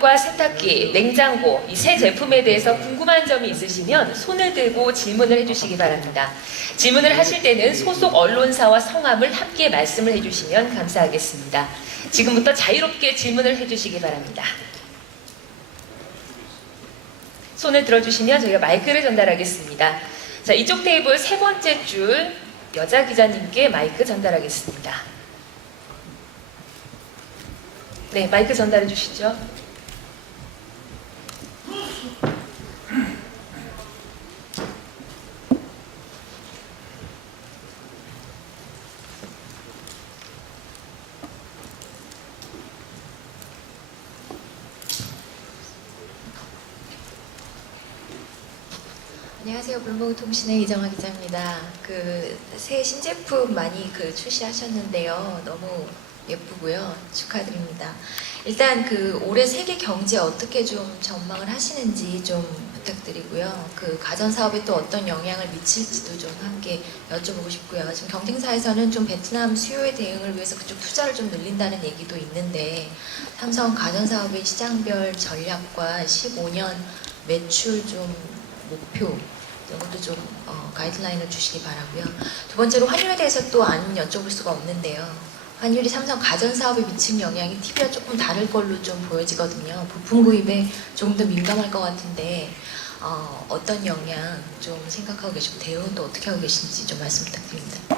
과 세탁기, 냉장고 이 세 제품에 대해서 궁금한 점이 있으시면 손을 들고 질문을 해주시기 바랍니다. 질문을 하실 때는 소속 언론사와 성함을 함께 말씀을 해주시면 감사하겠습니다. 지금부터 자유롭게 질문을 해주시기 바랍니다. 손을 들어주시면 저희가 마이크를 전달하겠습니다. 자, 이쪽 테이블 세 번째 줄 여자 기자님께 마이크 전달하겠습니다. 네, 마이크 전달해 주시죠. 안녕하세요. 블룸버그통신의 이정아 기자입니다. 새 신제품 많이 출시하셨는데요. 너무 예쁘고요. 축하드립니다. 일단 올해 세계 경제 어떻게 좀 전망을 하시는지 좀 부탁드리고요. 가전사업에 또 어떤 영향을 미칠지도 좀 함께 여쭤보고 싶고요. 지금 경쟁사에서는 좀 베트남 수요에 대응을 위해서 그쪽 투자를 좀 늘린다는 얘기도 있는데 삼성 가전사업의 시장별 전략과 15년 매출 좀 목표 이런 것도 좀 가이드라인을 주시기 바라고요. 두 번째로 환율에 대해서 또 안 여쭤볼 수가 없는데요. 환율이 삼성 가전사업에 미친 영향이 TV와 조금 다를 걸로 좀 보여지거든요. 부품 구입에 조금 더 민감할 것 같은데 어떤 영향 좀 생각하고 계시고 대응은 또 어떻게 하고 계신지 좀 말씀 부탁드립니다.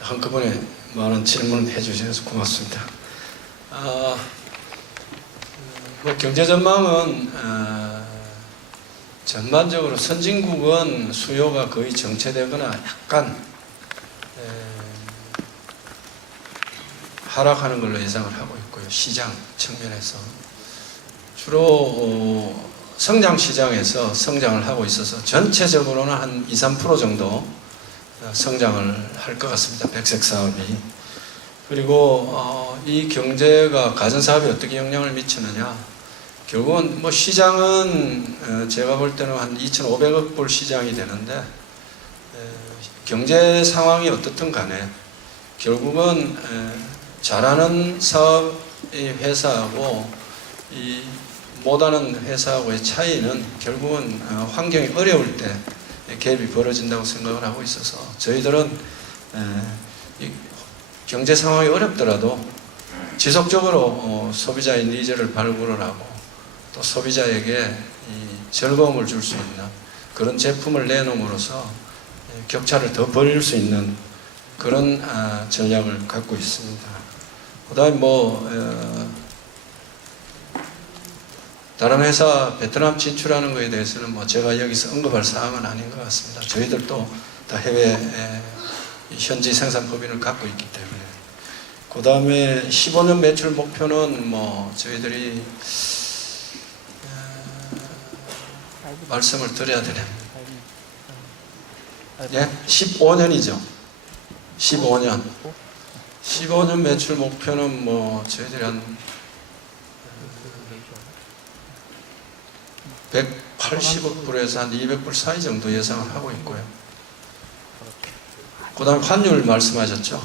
한꺼번에 많은 질문을 해주셔서 고맙습니다. 경제 전망은 전반적으로 선진국은 수요가 거의 정체되거나 약간 하락하는 걸로 예상을 하고 있고요. 시장 측면에서 주로 성장 시장에서 성장을 하고 있어서 전체적으로는 한 2~3% 정도 성장을 할 것 같습니다. 백색 사업이. 그리고 이 경제가 가전사업에 어떻게 영향을 미치느냐, 결국은 시장은 제가 볼 때는 한 2,500억 불 시장이 되는데 경제 상황이 어떻든 간에 결국은 잘하는 사업의 회사하고 이 못하는 회사하고의 차이는 결국은 환경이 어려울 때 갭이 벌어진다고 생각을 하고 있어서 저희들은 이 경제 상황이 어렵더라도 지속적으로 소비자의 니즈를 발굴을 하고 또 소비자에게 이 즐거움을 줄 수 있는 그런 제품을 내놓음으로써 격차를 더 벌릴 수 있는 그런 전략을 갖고 있습니다. 그 다음에 다른 회사 베트남 진출하는 것에 대해서는 제가 여기서 언급할 사항은 아닌 것 같습니다. 저희들도 다 해외 현지 생산 법인을 갖고 있기 때문에. 그 다음에 15년 매출 목표는 저희들이 말씀을 드려야 되네. 예? 15년이죠. 15년. 15년 매출 목표는 저희들이 한 180억 불에서 한 200불 사이 정도 예상을 하고 있고요. 그 다음 환율 말씀하셨죠.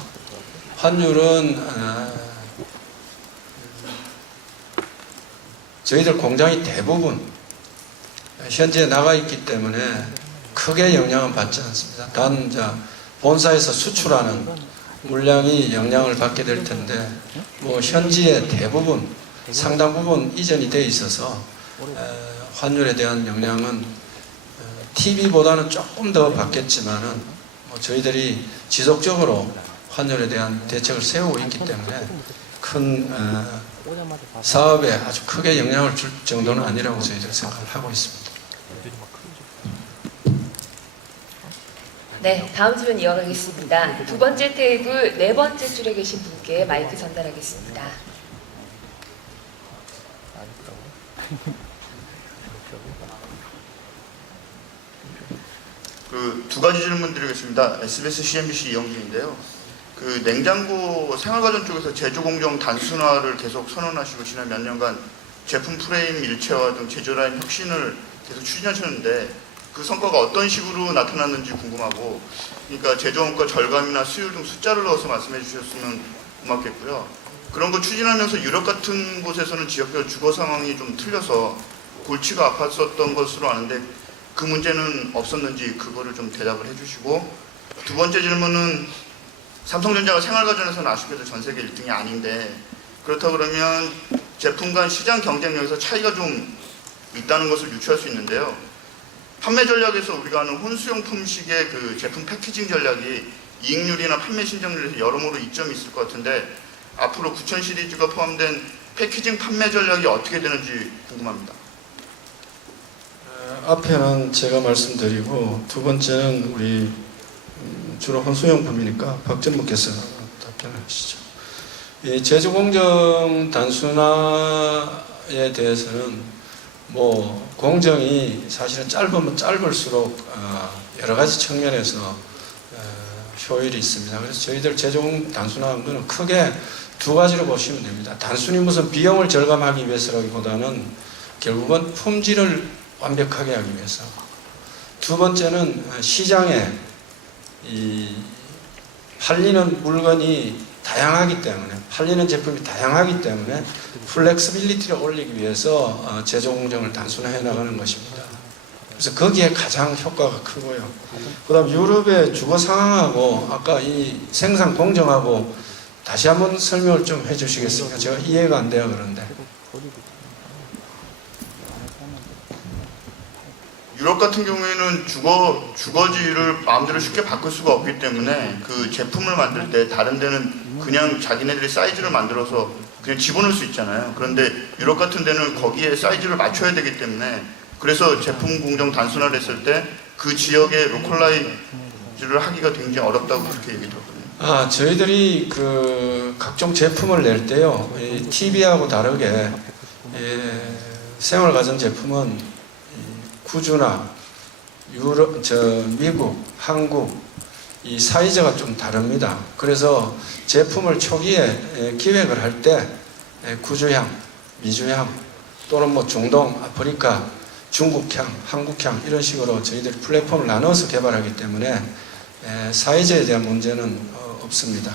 환율은 저희들 공장이 대부분 현지에 나가 있기 때문에 크게 영향은 받지 않습니다. 단 본사에서 수출하는 물량이 영향을 받게 될 텐데 현지에 대부분 상당 부분 이전이 돼 있어서 환율에 대한 영향은 TV보다는 조금 더 받겠지만은 저희들이 지속적으로 환율에 대한 대책을 세우고 있기 때문에 큰 사업에 아주 크게 영향을 줄 정도는 아니라고 저희들은 생각을 하고 있습니다. 네, 다음 질문 이어가겠습니다. 두 번째 테이블 네 번째 줄에 계신 분께 마이크 전달하겠습니다. 두 가지 질문 드리겠습니다. SBS CNBC 이영준인데요. 냉장고 생활가전 쪽에서 제조 공정 단순화를 계속 선언하시고 지난 몇 년간 제품 프레임 일체화 등 제조 라인 혁신을 계속 추진하셨는데 그 성과가 어떤 식으로 나타났는지 궁금하고, 그러니까 제조 원가 절감이나 수율 등 숫자를 넣어서 말씀해 주셨으면 고맙겠고요. 그런 거 추진하면서 유럽 같은 곳에서는 지역별 주거 상황이 좀 틀려서 골치가 아팠었던 것으로 아는데 그 문제는 없었는지 그거를 좀 대답을 해주시고, 두 번째 질문은 삼성전자가 생활가전에서는 아쉽게도 전 세계 1등이 아닌데 그렇다 그러면 제품 간 시장 경쟁력에서 차이가 좀 있다는 것을 유추할 수 있는데요. 판매 전략에서 우리가 아는 혼수용품식의 그 제품 패키징 전략이 이익률이나 판매 신장률에서 여러모로 이점이 있을 것 같은데 앞으로 9000 시리즈가 포함된 패키징 판매 전략이 어떻게 되는지 궁금합니다. 앞에는 제가 말씀드리고 두 번째는 우리 주로 혼수용품이니까 박전무께서 답변하시죠. 이 제조공정 단순화에 대해서는 뭐 공정이 사실은 짧으면 짧을수록 여러 가지 측면에서 효율이 있습니다. 그래서 저희들 제조공정 단순화한 거는 크게 두 가지로 보시면 됩니다. 단순히 무슨 비용을 절감하기 위해서라기보다는 결국은 품질을 완벽하게 하기 위해서. 두 번째는 시장에 이 팔리는 물건이 다양하기 때문에, 팔리는 제품이 다양하기 때문에 플렉스빌리티를 올리기 위해서 제조 공정을 단순화해 나가는 것입니다. 그래서 거기에 가장 효과가 크고요. 그다음 유럽의 주거 상황하고 아까 이 생산 공정하고 다시 한번 설명을 좀 해주시겠습니까? 제가 이해가 안 돼요 그런데. 유럽 같은 경우에는 주거지를 마음대로 쉽게 바꿀 수가 없기 때문에 그 제품을 만들 때 다른 데는 그냥 자기네들이 사이즈를 만들어서 그냥 집어넣을 수 있잖아요. 그런데 유럽 같은 데는 거기에 사이즈를 맞춰야 되기 때문에 그래서 제품 공정 단순화를 했을 때 그 지역의 로컬라이즈를 하기가 굉장히 어렵다고 그렇게 얘기 들었거든요. 저희들이 그 각종 제품을 낼 때요, TV하고 다르게 생활가전 제품은 구주나 미국, 한국 이 사이즈가 좀 다릅니다. 그래서 제품을 초기에 기획을 할 때 구주향, 미주향 또는 뭐 중동, 아프리카, 중국향, 한국향 이런 식으로 저희들이 플랫폼을 나눠서 개발하기 때문에 사이즈에 대한 문제는 없습니다.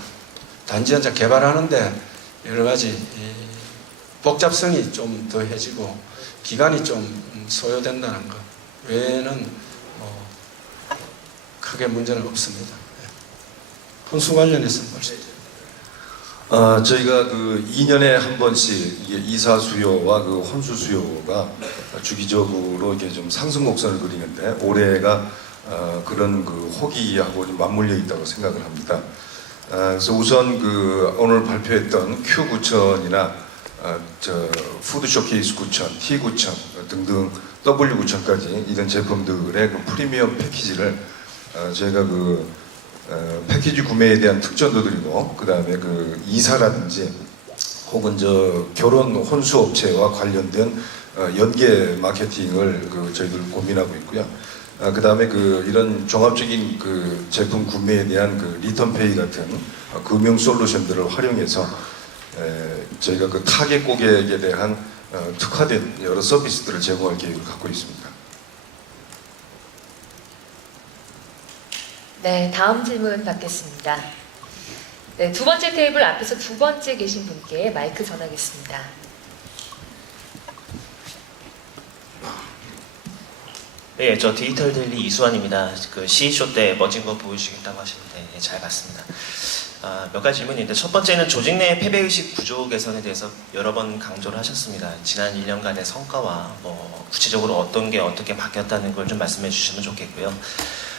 단지 이제 개발하는데 여러 가지 복잡성이 좀 더해지고 기간이 좀 소요된다는 것 외에는 크게 문제는 없습니다. 혼수 관련해서 말씀. 저희가 그 2년에 한 번씩 이게 이사 수요와 그 혼수 수요가 주기적으로 이렇게 좀 상승 곡선을 그리는데 올해가 그런 그 호기하고 맞물려 있다고 생각을 합니다. 그래서 우선 그 오늘 발표했던 Q9000이나 푸드 쇼케이스 9000, T9000 등등 W9000까지 이런 제품들의 그 프리미엄 패키지를 저희가 그 패키지 구매에 대한 특전도 드리고 그 다음에 그 이사라든지 혹은 결혼 혼수 업체와 관련된 연계 마케팅을 저희들 고민하고 있고요. 그 다음에 이런 종합적인 그 제품 구매에 대한 그 리턴페이 같은 금융 솔루션들을 활용해서 저희가 그 타겟 고객에 대한 특화된 여러 서비스들을 제공할 계획을 갖고 있습니다. 네, 다음 질문 받겠습니다. 네, 두 번째 테이블 앞에서 두 번째 계신 분께 마이크 전하겠습니다. 네, 저 디지털 데일리 이수환입니다. 그 CE쇼 때 멋진 거 보여주시겠다고 하시는데 잘 봤습니다. 몇 가지 질문인데 첫 번째는 조직 내 패배의식 구조 개선에 대해서 여러 번 강조를 하셨습니다. 지난 1년간의 성과와 뭐 구체적으로 어떤 게 어떻게 바뀌었다는 걸 좀 말씀해 주시면 좋겠고요.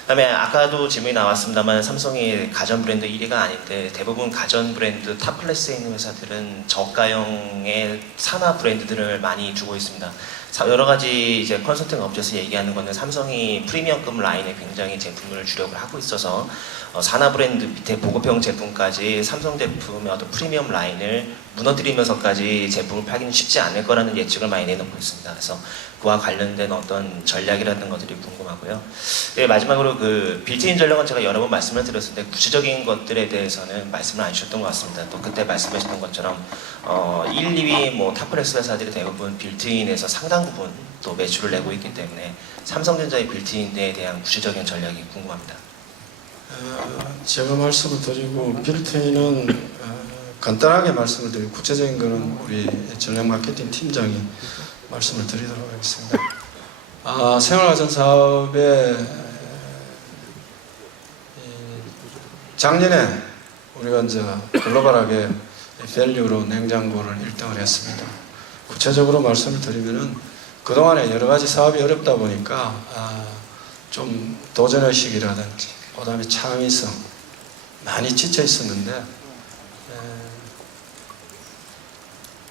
그다음에 아까도 질문이 나왔습니다만 삼성이 가전 브랜드 1위가 아닌데 대부분 가전 브랜드 탑 클래스에 있는 회사들은 저가형의 산화 브랜드들을 많이 두고 있습니다. 여러 가지 이제 컨설팅 업체에서 얘기하는 거는 삼성이 프리미엄급 라인에 굉장히 제품을 주력을 하고 있어서 산화 브랜드 밑에 보급형 제품까지 삼성 제품의 어떤 프리미엄 라인을 무너뜨리면서까지 제품을 팔기는 쉽지 않을 거라는 예측을 많이 내놓고 있습니다. 그래서 그와 관련된 어떤 전략이라는 것들이 궁금하고요. 네, 마지막으로 그 빌트인 전략은 제가 여러 번 말씀을 드렸는데 구체적인 것들에 대해서는 말씀을 안 주셨던 것 같습니다. 또 그때 말씀하셨던 것처럼 1, 2위 뭐 탑클래스 회사들이 대부분 빌트인에서 상당 부분 또 매출을 내고 있기 때문에 삼성전자의 빌트인에 대한 구체적인 전략이 궁금합니다. 제가 말씀을 드리고 빌트인은 간단하게 말씀을 드리고 구체적인 거는 우리 전략 마케팅 팀장이 말씀을 드리도록 하겠습니다. 생활가전 사업에 작년에 우리가 이제 글로벌하게 밸류로 냉장고를 1등을 했습니다. 구체적으로 말씀을 드리면은 그동안에 여러 가지 사업이 어렵다 보니까 좀 도전의식이라든지 그다음에 창의성 많이 지쳐 있었는데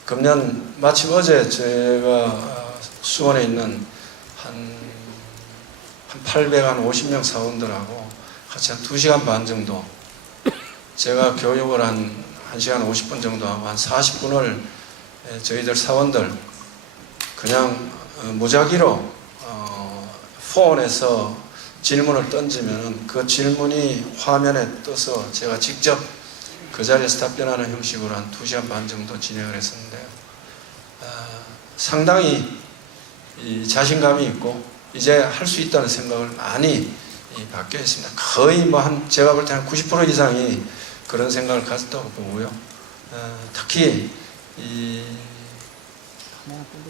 금년 마침 어제 제가 수원에 있는 한 850명 사원들하고 같이 한 2시간 반 정도 제가 교육을 한 1시간 50분 정도 하고 한 40분을 저희들 사원들 그냥 무작위로 폰에서 질문을 던지면 그 질문이 화면에 떠서 제가 직접 그 자리에서 답변하는 형식으로 한 2시간 반 정도 진행을 했었는데요. 상당히 자신감이 있고 이제 할 수 있다는 생각을 많이 갖게 했습니다. 거의 제가 볼 때 한 90% 이상이 그런 생각을 가졌다고 보고요. 특히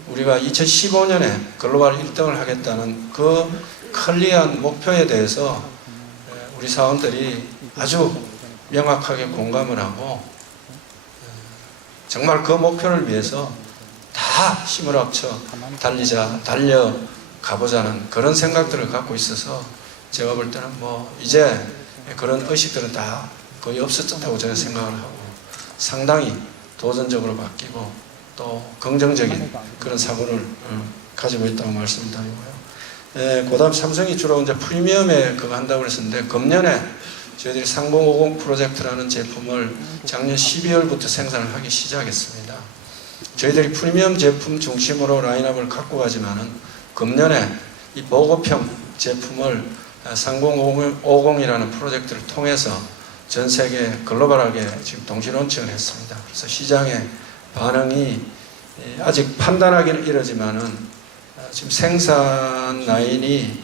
우리가 2015년에 글로벌 1등을 하겠다는 그 클리어한 목표에 대해서 우리 사원들이 아주 명확하게 공감을 하고 정말 그 목표를 위해서 다 힘을 합쳐 달려가보자는 그런 생각들을 갖고 있어서 제가 볼 때는 이제 그런 의식들은 다 거의 없어졌다고 저는 생각을 하고 상당히 도전적으로 바뀌고 또 긍정적인 그런 사고를 가지고 있다고 말씀드리고요. 그 다음 삼성이 주로 이제 프리미엄에 그거 한다고 그랬었는데 금년에 저희들이 3050 프로젝트라는 제품을 작년 12월부터 생산을 하기 시작했습니다. 저희들이 프리미엄 제품 중심으로 라인업을 갖고 가지만은 금년에 이 보급형 제품을 3050이라는 프로젝트를 통해서 전 세계 글로벌하게 지금 동시 론칭을 했습니다. 그래서 시장의 반응이 아직 판단하기는 이르지만은 지금 생산 라인이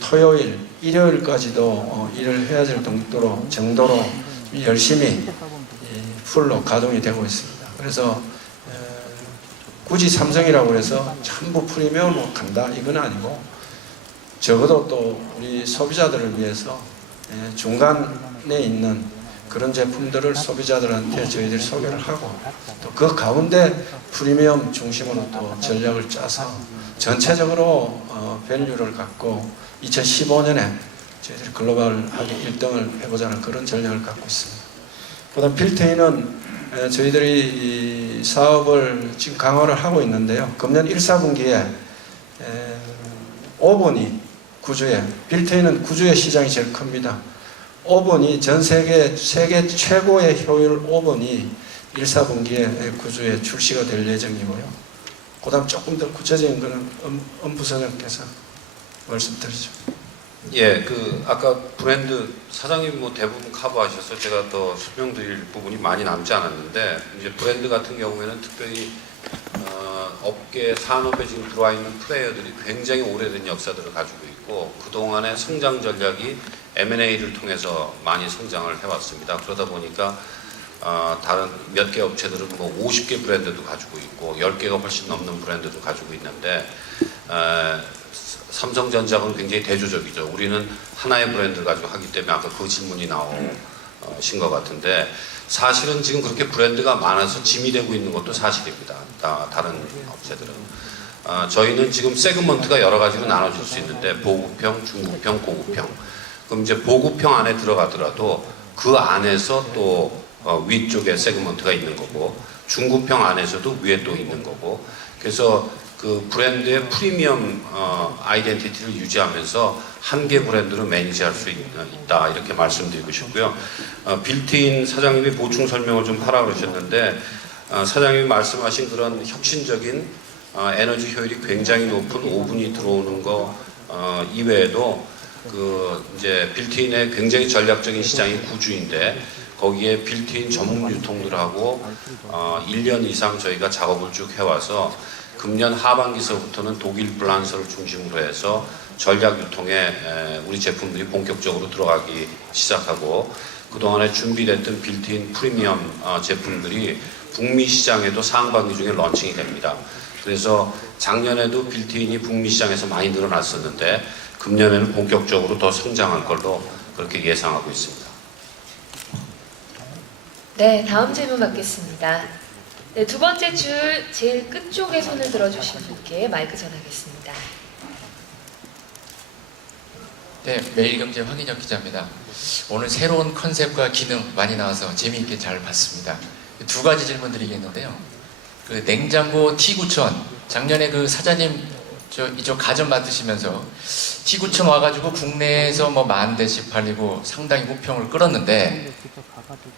토요일, 일요일까지도 일을 해야 될 정도로 열심히 풀로 가동이 되고 있습니다. 그래서 굳이 삼성이라고 해서 전부 프리미엄으로 간다 이건 아니고 적어도 또 우리 소비자들을 위해서 중간에 있는 그런 제품들을 소비자들한테 저희들이 소개를 하고 또 그 가운데 프리미엄 중심으로 또 전략을 짜서 전체적으로 밸류를 갖고 2015년에 저희들이 글로벌하게 1등을 해보자는 그런 전략을 갖고 있습니다. 그 다음 빌트인은 저희들이 이 사업을 지금 강화를 하고 있는데요. 금년 1, 4분기에 오븐이 구주에 빌트인은 구주의 시장이 제일 큽니다. 오븐이 전 세계 최고의 효율 오븐이 1, 4분기에 구주에 출시가 될 예정이고요. 그 다음 조금 더 구체적인 거는 부사장께서 말씀드리죠. 예, 아까 브랜드 사장님 대부분 커버하셔서 제가 더 설명드릴 부분이 많이 남지 않았는데 이제 브랜드 같은 경우에는 특별히 업계 산업에 지금 들어와 있는 플레이어들이 굉장히 오래된 역사들을 가지고 있고 그동안의 성장 전략이 M&A를 통해서 많이 성장을 해왔습니다. 그러다 보니까 다른 몇 개 업체들은 50개 브랜드도 가지고 있고 10개가 훨씬 넘는 브랜드도 가지고 있는데 삼성전자는 굉장히 대조적이죠. 우리는 하나의 브랜드를 가지고 하기 때문에 아까 그 질문이 나오신 것 같은데 사실은 지금 그렇게 브랜드가 많아서 짐이 되고 있는 것도 사실입니다. 다른 업체들은. 저희는 지금 세그먼트가 여러 가지로 나눠질 수 있는데 보급형, 중급형, 고급형. 그럼 이제 보급형 안에 들어가더라도 그 안에서 또 위쪽에 세그먼트가 있는 거고 중급형 안에서도 위에 또 있는 거고 그래서 그 브랜드의 프리미엄 아이덴티티를 유지하면서 한 개 브랜드로 매니지할 수 있다 이렇게 말씀드리고 싶고요. 빌트인 사장님이 보충 설명을 좀 하라 그러셨는데 사장님이 말씀하신 그런 혁신적인 에너지 효율이 굉장히 높은 오븐이 들어오는 거 이외에도 이제 빌트인의 굉장히 전략적인 시장이 구주인데 거기에 빌트인 전문 유통들하고 1년 이상 저희가 작업을 쭉 해와서 금년 하반기서부터는 독일 블란서를 중심으로 해서 전략 유통에 우리 제품들이 본격적으로 들어가기 시작하고 그동안에 준비됐던 빌트인 프리미엄 제품들이 북미 시장에도 상반기 중에 런칭이 됩니다. 그래서 작년에도 빌트인이 북미 시장에서 많이 늘어났었는데 금년에는 본격적으로 더 성장할 걸로 그렇게 예상하고 있습니다. 네, 다음 질문 받겠습니다. 네, 두 번째 줄 제일 끝쪽에 손을 들어주신 분께 마이크 전하겠습니다. 네, 매일경제 황인혁 기자입니다. 오늘 새로운 컨셉과 기능 많이 나와서 재미있게 잘 봤습니다. 두 가지 질문 드리겠는데요. 그 냉장고 T9000, 작년에 그 사장님 이쪽 가전 맡으시면서 T9000 와가지고 국내에서 뭐 10,000대씩 팔리고 상당히 호평을 끌었는데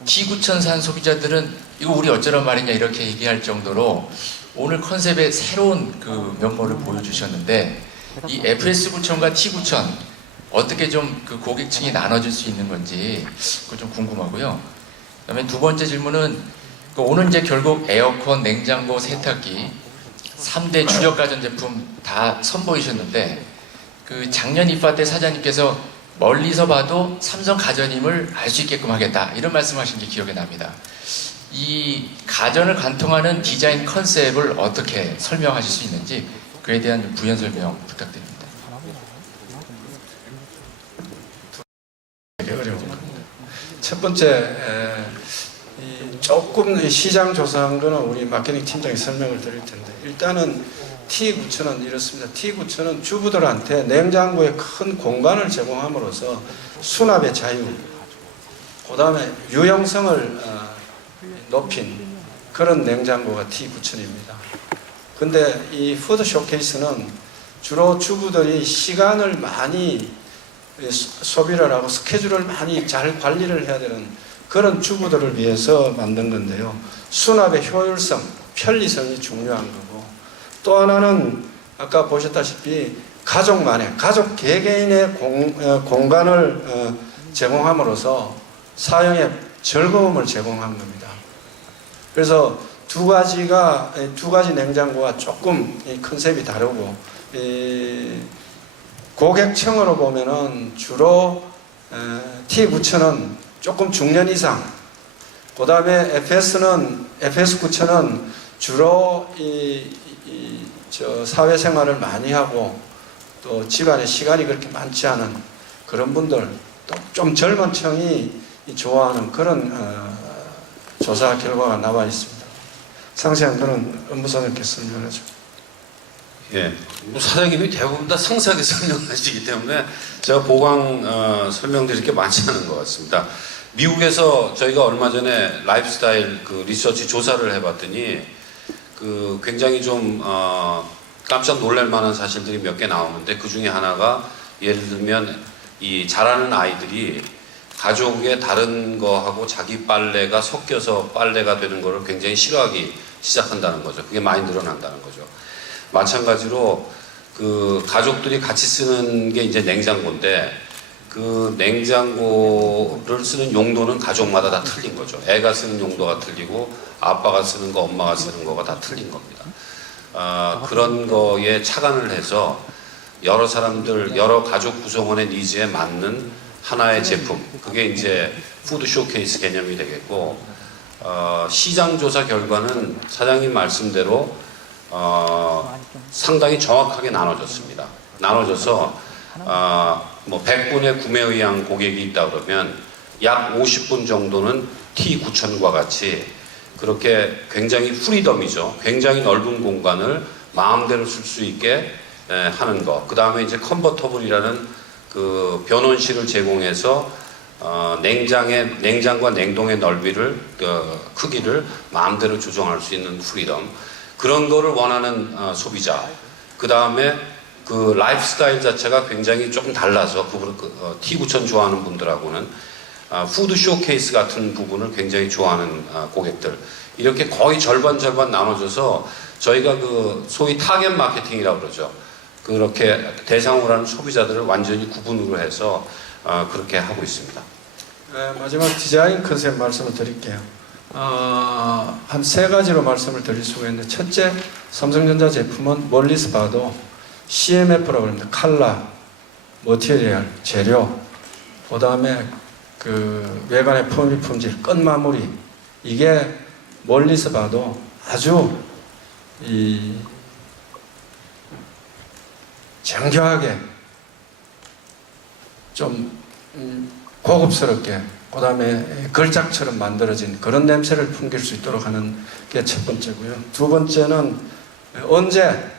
T9000 산 소비자들은 이거 우리 어쩌란 말이냐 이렇게 얘기할 정도로 오늘 컨셉의 새로운 그 면모를 보여주셨는데 이 FS9000과 T9000 어떻게 좀 그 고객층이 나눠질 수 있는 건지 그거 좀 궁금하고요. 그다음에 두 번째 질문은 그 오늘 이제 결국 에어컨, 냉장고, 세탁기 3대 주력 가전제품 다 선보이셨는데 그 작년 입사 때 사장님께서 멀리서 봐도 삼성 가전임을 알 수 있게끔 하겠다 이런 말씀하신 게 기억이 납니다. 이 가전을 관통하는 디자인 컨셉을 어떻게 설명하실 수 있는지 그에 대한 부연 설명 부탁드립니다. 어려운 겁니다. 첫 번째 조금 시장 조사한 거는 우리 마케팅 팀장이 설명을 드릴 텐데 일단은 T9000은 이렇습니다. T9000은 주부들한테 냉장고에 큰 공간을 제공함으로써 수납의 자유, 그 다음에 유용성을 높인 그런 냉장고가 T9000입니다. 근데 이 푸드 쇼케이스는 주로 주부들이 시간을 많이 소비를 하고 스케줄을 많이 잘 관리를 해야 되는 그런 주부들을 위해서 만든 건데요. 수납의 효율성, 편리성이 중요한 거고 또 하나는 아까 보셨다시피 가족만의, 가족 개개인의 공간을 제공함으로써 사용의 즐거움을 제공한 겁니다. 그래서 두 가지 냉장고가 조금 컨셉이 다르고 고객층으로 보면은 주로 T9000은 조금 중년 이상, 그 다음에 FS9000은 주로 사회생활을 많이 하고 또 집안에 시간이 그렇게 많지 않은 그런 분들, 또 좀 젊은 층이 좋아하는 그런 조사 결과가 나와 있습니다. 상세한 거는 업무사장님께서 설명하죠. 예, 사장님이 대부분 다 상세하게 설명하시기 때문에 제가 보강 설명드릴 게 많지 않은 것 같습니다. 미국에서 저희가 얼마 전에 라이프스타일 그 리서치 조사를 해봤더니 그 굉장히 좀 깜짝 놀랄 만한 사실들이 몇 개 나오는데 그 중에 하나가 예를 들면 이 자라는 아이들이 가족의 다른 거하고 자기 빨래가 섞여서 빨래가 되는 거를 굉장히 싫어하기 시작한다는 거죠. 그게 많이 늘어난다는 거죠. 마찬가지로 그 가족들이 같이 쓰는 게 이제 냉장고인데 그 냉장고를 쓰는 용도는 가족마다 다 틀린 거죠. 애가 쓰는 용도가 틀리고 아빠가 쓰는 거, 엄마가 쓰는 거가 다 틀린 겁니다. 그런 거에 착안을 해서 여러 사람들, 여러 가족 구성원의 니즈에 맞는 하나의 제품, 그게 이제 푸드 쇼케이스 개념이 되겠고 시장 조사 결과는 사장님 말씀대로 상당히 정확하게 나눠졌습니다. 나눠져서 뭐 100분의 구매 의향 고객이 있다 그러면 약 50분 정도는 T9000과 같이 그렇게 굉장히 프리덤이죠. 굉장히 넓은 공간을 마음대로 쓸 수 있게 하는 거. 그 다음에 이제 컨버터블이라는 그 변온실을 제공해서 냉장과 냉동의 넓이를 크기를 마음대로 조정할 수 있는 프리덤. 그런 거를 원하는 소비자. 그 다음에 그 라이프스타일 자체가 굉장히 조금 달라서 T9000 좋아하는 분들하고는 푸드 쇼케이스 같은 부분을 굉장히 좋아하는 고객들. 이렇게 거의 절반 나눠져서 저희가 그 소위 타겟 마케팅이라고 그러죠. 그렇게 대상으로 하는 소비자들을 완전히 구분으로 해서 그렇게 하고 있습니다. 마지막 디자인 컨셉 말씀을 드릴게요. 한 세 가지로 말씀을 드릴 수가 있는데 첫째, 삼성전자 제품은 멀리서 봐도 CMF라고 합니다. 컬러, 머티리얼, 재료, 그 다음에 그 외관의 품질, 끝마무리, 이게 멀리서 봐도 아주 이 정교하게 좀 고급스럽게, 그 다음에 걸작처럼 만들어진 그런 냄새를 풍길 수 있도록 하는 게 첫 번째고요. 두 번째는 언제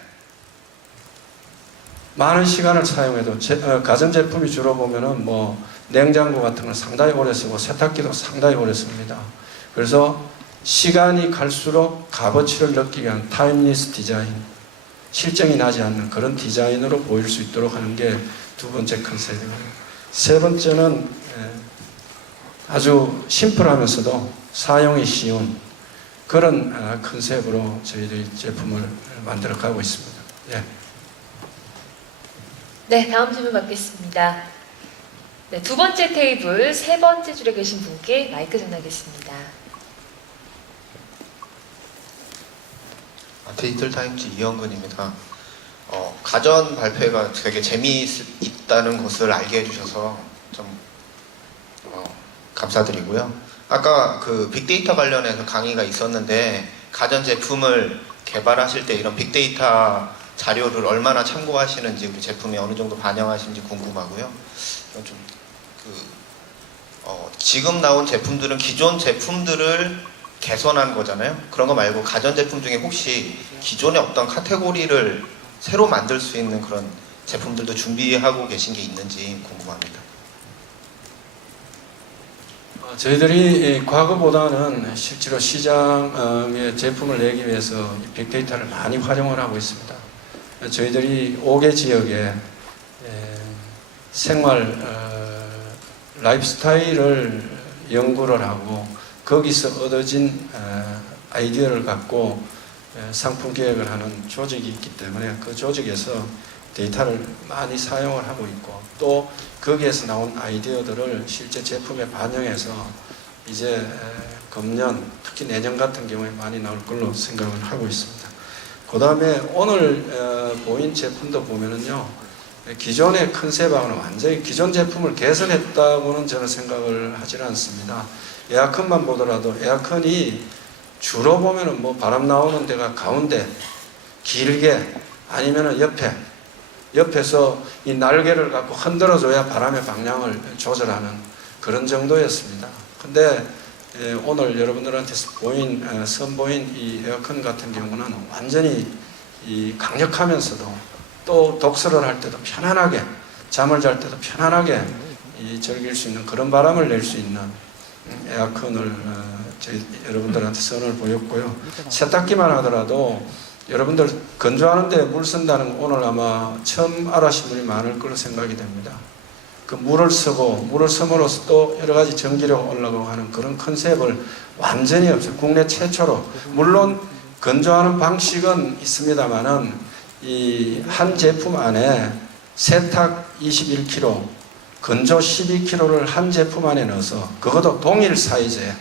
많은 시간을 사용해도 가전제품이 주로 보면은 뭐 냉장고 같은 걸 상당히 오래 쓰고 세탁기도 상당히 오래 씁니다. 그래서 시간이 갈수록 값어치를 느끼게 하는 타임리스 디자인, 실정이 나지 않는 그런 디자인으로 보일 수 있도록 하는 게 두 번째 컨셉이고요. 세 번째는 아주 심플하면서도 사용이 쉬운 그런 컨셉으로 저희들이 제품을 만들어 가고 있습니다. 예. 네, 다음 질문 받겠습니다. 네, 두 번째 테이블 세 번째 줄에 계신 분께 마이크 전하겠습니다. 디지털 타임즈 이영근입니다. 가전 발표회가 되게 재미있다는 것을 알게 해주셔서 좀 감사드리고요. 아까 그 빅데이터 관련해서 강의가 있었는데 가전 제품을 개발하실 때 이런 빅데이터 자료를 얼마나 참고하시는지, 우리 제품에 어느 정도 반영하시는지 궁금하고요. 좀 지금 나온 제품들은 기존 제품들을 개선한 거잖아요. 그런 거 말고 가전제품 중에 혹시 기존의 어떤 카테고리를 새로 만들 수 있는 그런 제품들도 준비하고 계신 게 있는지 궁금합니다. 저희들이 과거보다는 실제로 시장에 제품을 내기 위해서 빅데이터를 많이 활용을 하고 있습니다. 저희들이 5개 지역에 생활 라이프 스타일을 연구를 하고 거기서 얻어진 아이디어를 갖고 상품 기획을 하는 조직이 있기 때문에 그 조직에서 데이터를 많이 사용을 하고 있고, 또 거기에서 나온 아이디어들을 실제 제품에 반영해서 이제 금년, 특히 내년 같은 경우에 많이 나올 걸로 생각을 하고 있습니다. 그 다음에 오늘 보인 제품도 보면은요, 기존의 컨셉하고는 완전히 기존 제품을 개선했다고는 저는 생각을 하지는 않습니다. 에어컨만 보더라도 에어컨이 주로 보면은 뭐 바람 나오는 데가 가운데 길게, 아니면은 옆에서 이 날개를 갖고 흔들어줘야 바람의 방향을 조절하는 그런 정도였습니다. 근데 오늘 여러분들한테 선보인 이 에어컨 같은 경우는 완전히 이 강력하면서도 또 독서를 할 때도 편안하게, 잠을 잘 때도 편안하게 즐길 수 있는 그런 바람을 낼 수 있는 에어컨을 저희 여러분들한테 선을 보였고요. 세탁기만 하더라도 여러분들 건조하는데 물 쓴다는 거 오늘 아마 처음 알아신 분이 많을 거로 생각이 됩니다. 그 물을 씀으로써 또 여러 가지 전기료가 올라가고 하는 그런 컨셉을 완전히 없어요. 국내 최초로. 물론 건조하는 방식은 있습니다만은 이 한 제품 안에 세탁 21kg, 건조 12kg를 한 제품 안에 넣어서, 그것도 동일 사이즈에.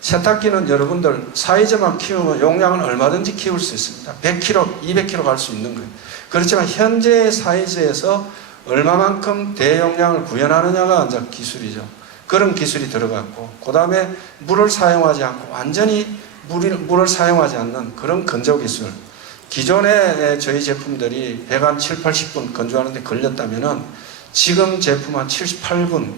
세탁기는 여러분들 사이즈만 키우면 용량은 얼마든지 키울 수 있습니다. 100kg, 200kg 갈 수 있는 거예요. 그렇지만 현재의 사이즈에서 얼마만큼 대용량을 구현하느냐가 이제 기술이죠. 그런 기술이 들어갔고, 그 다음에 물을 사용하지 않고 완전히 물을 사용하지 않는 그런 건조 기술. 기존에 저희 제품들이 107, 80분 건조하는데 걸렸다면은 지금 제품 한 78분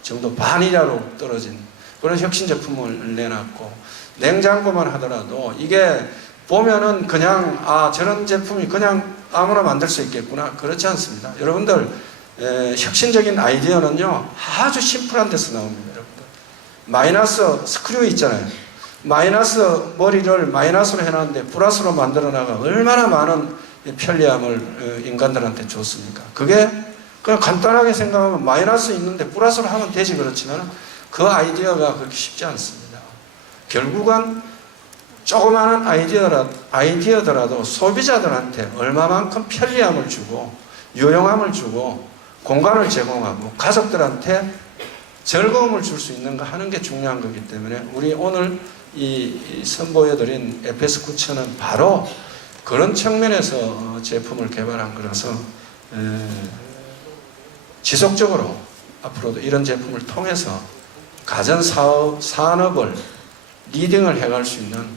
정도 반 이하로 떨어진 그런 혁신 제품을 내놨고, 냉장고만 하더라도 이게 보면은 그냥 저런 제품이 그냥 아무나 만들 수 있겠구나, 그렇지 않습니다. 여러분들 혁신적인 아이디어는요 아주 심플한 데서 나옵니다. 여러분들 마이너스 스크류 있잖아요. 마이너스 머리를 마이너스로 해놨는데 플러스로 만들어 나가 얼마나 많은 편리함을 인간들한테 줬습니까? 그게 그냥 간단하게 생각하면 마이너스 있는데 플러스로 하면 되지, 그렇지만 그 아이디어가 그렇게 쉽지 않습니다. 결국은 조그마한 아이디어더라도 소비자들한테 얼마만큼 편리함을 주고 유용함을 주고 공간을 제공하고 가족들한테 즐거움을 줄 수 있는가 하는 게 중요한 거기 때문에 우리 오늘 이 선보여드린 FS9000은 바로 그런 측면에서 제품을 개발한 거라서 지속적으로 앞으로도 이런 제품을 통해서 가전 산업을 리딩을 해갈 수 있는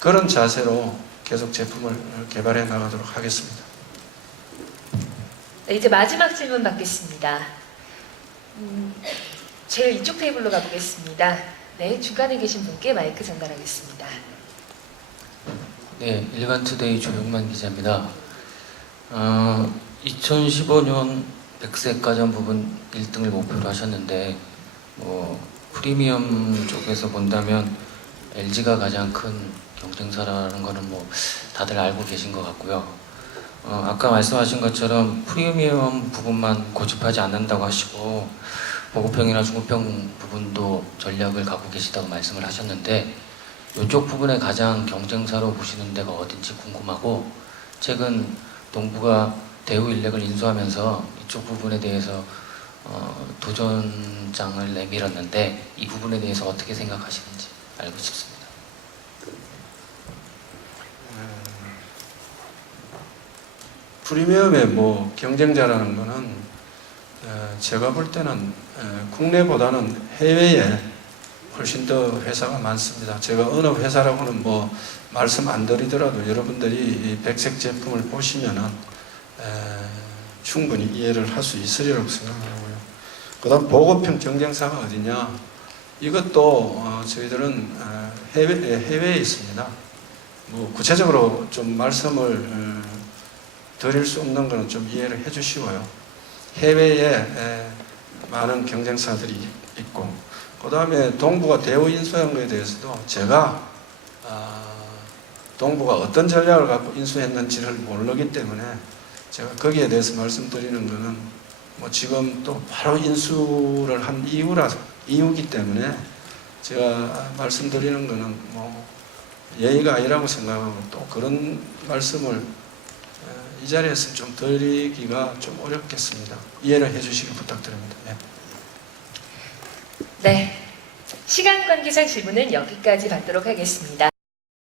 그런 자세로 계속 제품을 개발해 나가도록 하겠습니다. 네, 이제 마지막 질문 받겠습니다. 제일 이쪽 테이블로 가보겠습니다. 네, 중간에 계신 분께 마이크 전달하겠습니다. 네, 일간투데이 조용만 기자입니다. 2015년 백색 가전 부분 1등을 목표로 하셨는데 프리미엄 쪽에서 본다면 LG가 가장 큰 경쟁사라는 거는 다들 알고 계신 것 같고요. 아까 말씀하신 것처럼 프리미엄 부분만 고집하지 않는다고 하시고 보급형이나 중급형 부분도 전략을 갖고 계시다고 말씀을 하셨는데 이쪽 부분에 가장 경쟁사로 보시는 데가 어딘지 궁금하고 최근 동부가 대우 일렉을 인수하면서 이쪽 부분에 대해서 도전장을 내밀었는데 이 부분에 대해서 어떻게 생각하시는지 알고 싶습니다. 프리미엄의 경쟁자라는 것은 제가 볼 때는 국내보다는 해외에 훨씬 더 회사가 많습니다. 제가 어느 회사라고는 말씀 안 드리더라도 여러분들이 이 백색 제품을 보시면은 충분히 이해를 할 수 있으리라고 생각하고요. 그다음 보급형 경쟁사가 어디냐? 이것도 저희들은 해외에 있습니다. 구체적으로 좀 말씀을 드릴 수 없는 것은 좀 이해를 해주시고요. 해외에 많은 경쟁사들이 있고, 그 다음에 동부가 대우 인수한 것에 대해서도 제가 동부가 어떤 전략을 갖고 인수했는지를 모르기 때문에 제가 거기에 대해서 말씀드리는 것은 지금 또 바로 인수를 한 이유기 때문에 제가 말씀드리는 것은 예의가 아니라고 생각하고 또 그런 말씀을 이 자리에서 좀 드리기가 좀 어렵겠습니다. 이해를 해주시기 부탁드립니다. 네. 네, 시간 관계상 질문은 여기까지 받도록 하겠습니다.